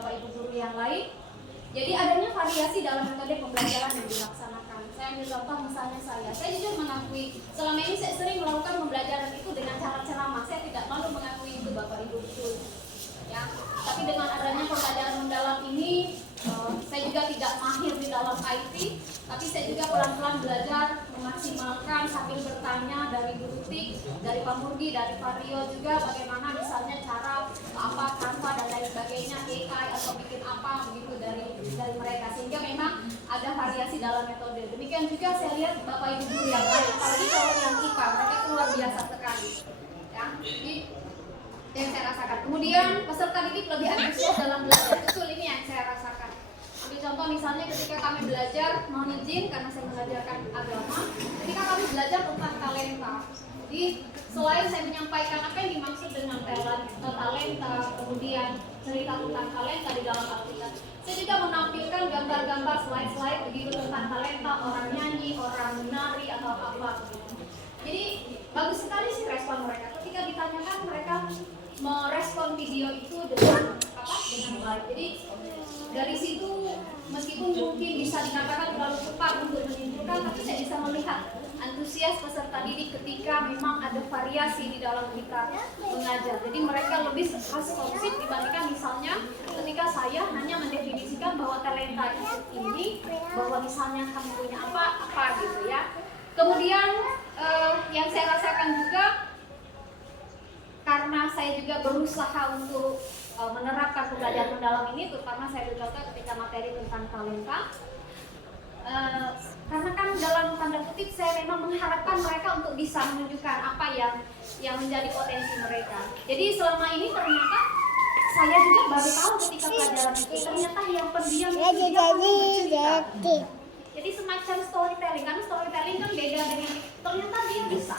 Bapak Ibu guru yang lain. Jadi adanya variasi dalam metode pembelajaran yang dilaksanakan. Saya ambil contoh misalnya saya jujur mengakui selama ini saya sering melakukan pembelajaran itu dengan cara ceramah. Saya tidak malu mengakui itu Bapak Ibu guru. Ya, tapi dengan adanya pembelajaran mendalam ini, saya juga tidak mahir di dalam IT, tapi saya juga pelan-pelan belajar memaksimalkan sambil bertanya dari Bu Rutik, dari Pak Murdi, dari Pak Rio juga bagaimana misalnya cara apa Canva dan lain sebagainya, AI atau bikin apa begitu dari mereka, sehingga memang ada variasi dalam metode. Demikian juga saya lihat Bapak Ibu guru yang lain, apalagi kalau yang IPA, mereka itu luar biasa sekali. Ya, jadi yang saya rasakan. Kemudian peserta didik lebih antusias dalam belajar. Betul, ini yang saya rasakan. Ambil contoh misalnya ketika kami belajar, mohon izin karena saya mengajarkan agama, ketika kami belajar tentang talenta. Jadi selain saya menyampaikan apa yang dimaksud dengan talenta, kemudian cerita tentang talenta di dalam Alkitab, saya juga menampilkan gambar-gambar slide-slide begitu tentang talenta, orang nyanyi, orang menari atau apa. Jadi bagus sekali sih respon mereka. Ketika ditanyakan mereka merespon video itu dengan baik. Jadi dari situ meskipun mungkin bisa dikatakan terlalu cepat untuk menyimpulkan, tapi saya bisa melihat antusias peserta didik ketika memang ada variasi di dalam kita mengajar. Jadi mereka lebih responsif dibandingkan misalnya ketika saya hanya mendefinisikan bahwa talenta ini, bahwa misalnya kamu punya apa gitu ya. Kemudian yang saya rasakan juga, karena saya juga berusaha untuk menerapkan pembelajaran mendalam ini, terutama saya bercontoh ketika materi tentang talenta, karena kan dalam tanda kutip saya memang mengharapkan mereka untuk bisa menunjukkan apa yang menjadi potensi mereka. Jadi selama ini ternyata saya juga baru tahu ketika pelajaran itu, ternyata yang pendiam itu dia bercerita. Jadi semacam storytelling, karena storytelling kan beda dengan, ternyata dia bisa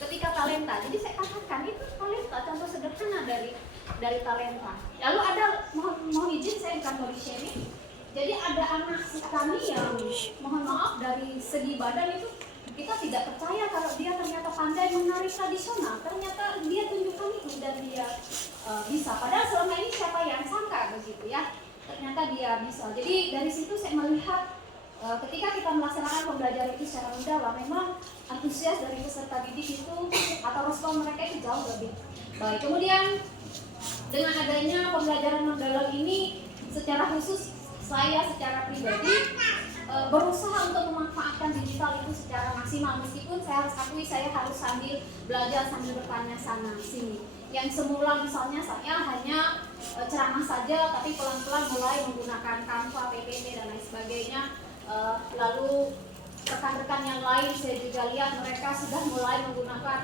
ketika talenta. Jadi saya katakan itu talenta, contoh sederhana dari talenta. Lalu ada, mohon izin saya bukan body shaming. Jadi ada anak kami yang mohon maaf dari segi badan itu kita tidak percaya kalau dia ternyata pandai menari tradisional. Ternyata dia tunjukkan itu dan dia bisa. Padahal selama ini siapa yang sangka begitu ya? Ternyata dia bisa. Jadi dari situ saya melihat ketika kita melaksanakan pembelajaran itu secara mendalam, memang antusias dari peserta didik itu atau respon mereka itu jauh lebih baik. Kemudian dengan adanya pembelajaran mendalam ini, secara khusus saya secara pribadi berusaha untuk memanfaatkan digital itu secara maksimal, meskipun saya harus akui saya harus sambil belajar sambil bertanya sana sini. Yang semula misalnya saya hanya ceramah saja, tapi pelan-pelan mulai menggunakan Canva, PPT dan lain sebagainya. Lalu rekan-rekan yang lain saya juga lihat mereka sudah mulai menggunakan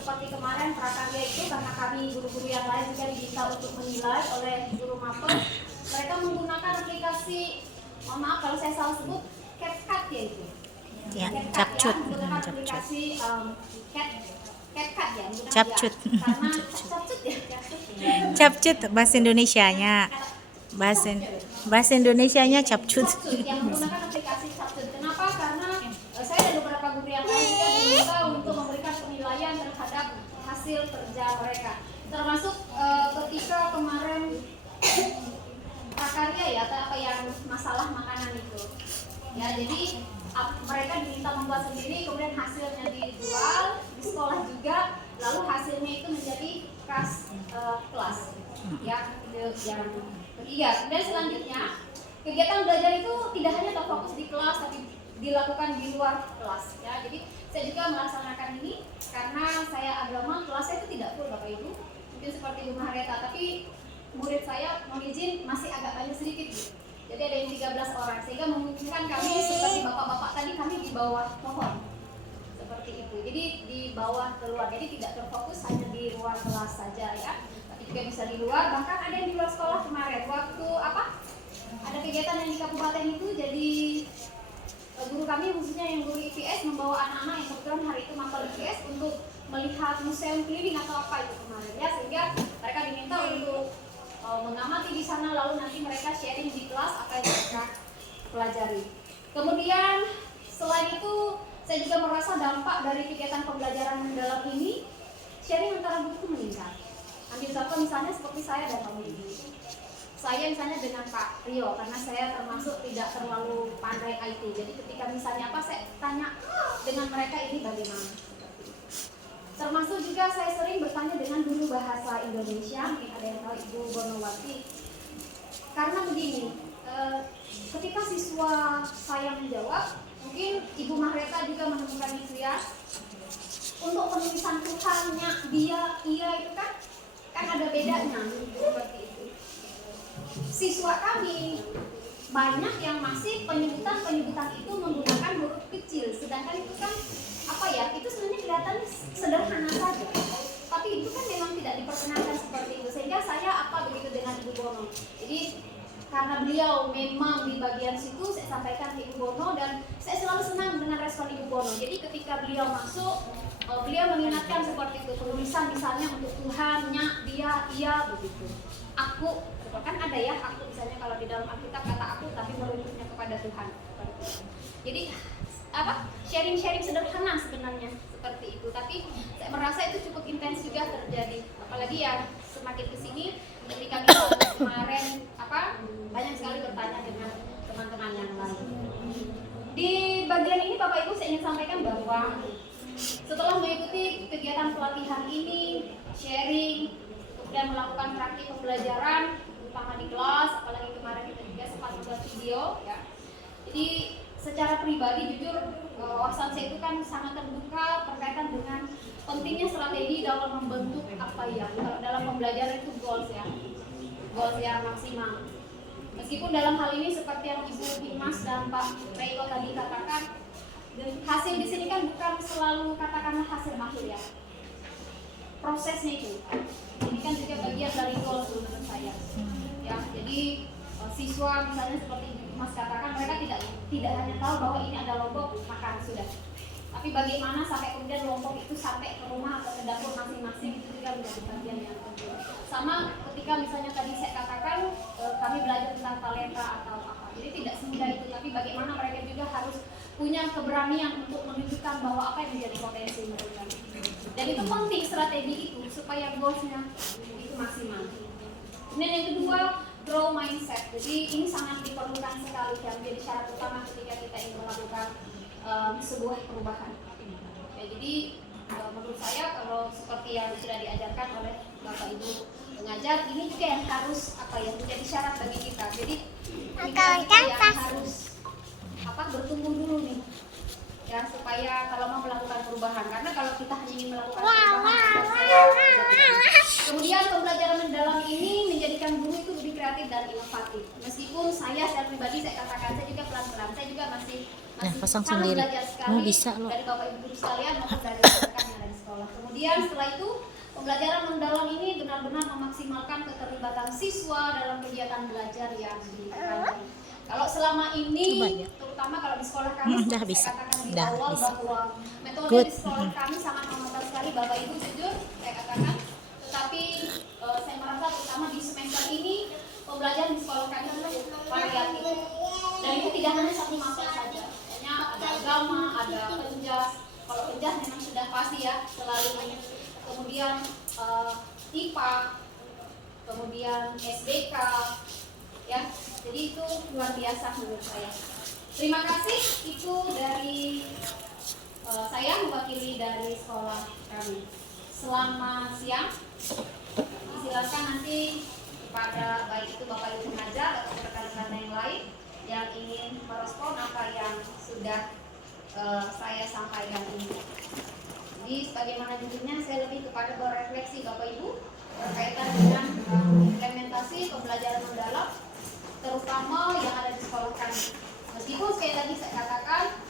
seperti kemarin prakarya itu, karena kami guru-guru yang lain juga diminta untuk menilai oleh guru mapel. Mereka menggunakan aplikasi, mohon maaf kalau saya salah sebut, CapCut ya itu. Ya, CapCut ya, menggunakan aplikasi CapCut ya, CapCut. karena CapCut ya, CapCut bahasa Indonesianya. Bahasa Indonesianya CapCut. Yang menggunakan aplikasi CapCut. Kenapa? Karena saya dan beberapa guru yang lain juga diminta untuk memberikan penilaian terhadap hasil kerja mereka. Termasuk ketika kemarin prakarya ya, atau apa yang masalah makanan itu. Ya, jadi mereka diminta membuat sendiri, kemudian hasilnya dijual di sekolah juga, lalu hasilnya itu menjadi kas kelas. Ya, yang ketiga. Kemudian selanjutnya, kegiatan belajar itu tidak hanya terfokus di kelas, tapi dilakukan di luar kelas. Ya, jadi saya juga melaksanakan ini karena saya agama, kelasnya itu tidak full Bapak Ibu, mungkin seperti Bu Mahareta, tapi murid saya mohon izin masih agak banyak sedikit gitu. Jadi ada yang 13 orang, sehingga memungkinkan kami seperti bapak-bapak tadi, kami di bawah pohon seperti itu. Jadi di bawah keluar, jadi tidak terfokus hanya di luar kelas saja ya, tapi juga bisa di luar. Bahkan ada yang di luar sekolah kemarin waktu ada kegiatan yang di kabupaten itu, jadi guru kami khususnya yang guru IPS membawa anak-anak yang kebetulan hari itu mapel IPS untuk melihat museum keliling atau apa itu kemarin ya, sehingga mereka diminta untuk mengamati di sana, lalu nanti mereka sharing di kelas apa yang mereka pelajari. Kemudian selain itu saya juga merasa dampak dari kegiatan pembelajaran mendalam ini, sharing antara guru meningkat. Ambil contoh misalnya seperti saya dan Pak Mudi. saya misalnya dengan Pak Rio, karena saya termasuk tidak terlalu pandai IT. Jadi ketika misalnya apa, saya tanya dengan mereka ini bagaimana. Seperti itu. Termasuk juga saya sering bertanya dengan guru bahasa Indonesia, mungkin ada yang tahu Ibu Gonowati. Karena begini, ketika siswa saya menjawab, mungkin Ibu Mahreta juga menemukan itu ya. Untuk penulisan Tuhannya, dia, iya itu kan ada bedanya seperti itu. Siswa kami banyak yang masih penyebutan itu menggunakan huruf kecil, sedangkan itu kan apa ya? Itu sebenarnya kelihatan sederhana saja. Tapi itu kan memang tidak diperkenankan seperti itu. Sehingga saya begitu dengan Ibu Bono. Jadi karena beliau memang di bagian situ, saya sampaikan ke Ibu Bono dan saya selalu senang dengan respon Ibu Bono. Jadi ketika beliau masuk, beliau mengingatkan seperti itu, penulisan misalnya untuk Tuhannya, dia, iya begitu. Aku, kan ada ya aku misalnya kalau di dalam Alkitab kata aku tapi merujuknya kepada Tuhan. Jadi sharing sederhana sebenarnya seperti itu. Tapi saya merasa itu cukup intens juga terjadi. Apalagi ya semakin kesini ketika kita kemarin banyak sekali bertanya dengan teman-teman yang lain. Di bagian ini Bapak Ibu saya ingin sampaikan bahwa setelah mengikuti kegiatan pelatihan ini, sharing, kemudian melakukan praktik pembelajaran, terutama di kelas, apalagi kemarin kita juga sempat membuat video, ya. Jadi secara pribadi jujur wawasan saya itu kan sangat terbuka berkaitan dengan pentingnya strategi dalam membentuk dalam pembelajaran itu goals yang maksimal. Meskipun dalam hal ini seperti yang Ibu Dimas dan Pak Reiko tadi katakan, hasil di sini kan bukan selalu katakanlah hasil akhir ya. Prosesnya itu. Ini kan juga bagian dari goals menurut saya. Ya, jadi siswa misalnya seperti Ibu Mas katakan, mereka tidak hanya tahu bahwa ini ada lombok makan sudah. Tapi bagaimana sampai kemudian lombok itu sampai ke rumah atau ke dapur masing-masing itu juga menjadi bagian yang penting. Sama ketika misalnya tadi saya katakan kami belajar tentang talenta atau apa. Jadi tidak semudah itu, tapi bagaimana mereka juga harus punya keberanian untuk menunjukkan bahwa apa yang menjadi potensi mereka. Dan itu penting strategi itu supaya goalsnya itu maksimal. Kemudian yang kedua, grow mindset. Jadi ini sangat diperlukan sekali yang menjadi syarat utama ketika kita ingin melakukan sebuah perubahan. Ya, jadi menurut saya kalau seperti yang sudah diajarkan oleh Bapak Ibu pengajar, ini juga yang harus menjadi syarat bagi kita. Jadi kita yang harus bertumbuh dulu nih. Ya, supaya kalau mau melakukan perubahan, karena kalau kita hanya ingin melakukan perubahan kemudian pembelajaran mendalam ini menjadikan guru itu lebih kreatif dan inovatif. Meskipun saya secara pribadi saya katakan saya juga pelan-pelan, saya juga masih pasang sangat sendiri. belajar sekali Bisa dari Bapak Ibu guru sekalian maupun dari rekan yang ada di sekolah. Kemudian setelah itu pembelajaran mendalam ini benar-benar memaksimalkan keterlibatan siswa dalam kegiatan belajar yang ditekankan. Kalau selama ini, terutama kalau di sekolah kami, saya katakan di awal bahwa metode di sekolah kami sangat monoton sekali, Bapak Ibu jujur saya katakan. Tetapi saya merasa terutama di semester ini pembelajaran di sekolah kami adalah variatif. Dan itu tidak hanya satu mata saja, hanya ada agama, ada penjas. Kalau penjas memang sudah pasti ya selalu. Kemudian IPA, kemudian SBK, ya. Jadi itu luar biasa menurut saya. Terima kasih, itu dari saya mewakili dari sekolah kami. Selamat siang. Silakan nanti kepada baik itu Bapak Ibu pengajar atau rekan-rekan yang lain yang ingin merespon apa yang sudah saya sampaikan ini. Jadi sebagaimana judulnya, saya lebih kepada berefleksi Bapak Ibu berkaitan dengan implementasi pembelajaran mendalam terutama yang ada di sekolah kami. Meskipun sekali lagi saya katakan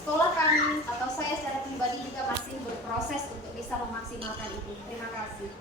sekolah kami atau saya secara pribadi juga masih berproses untuk bisa memaksimalkan itu. Terima kasih.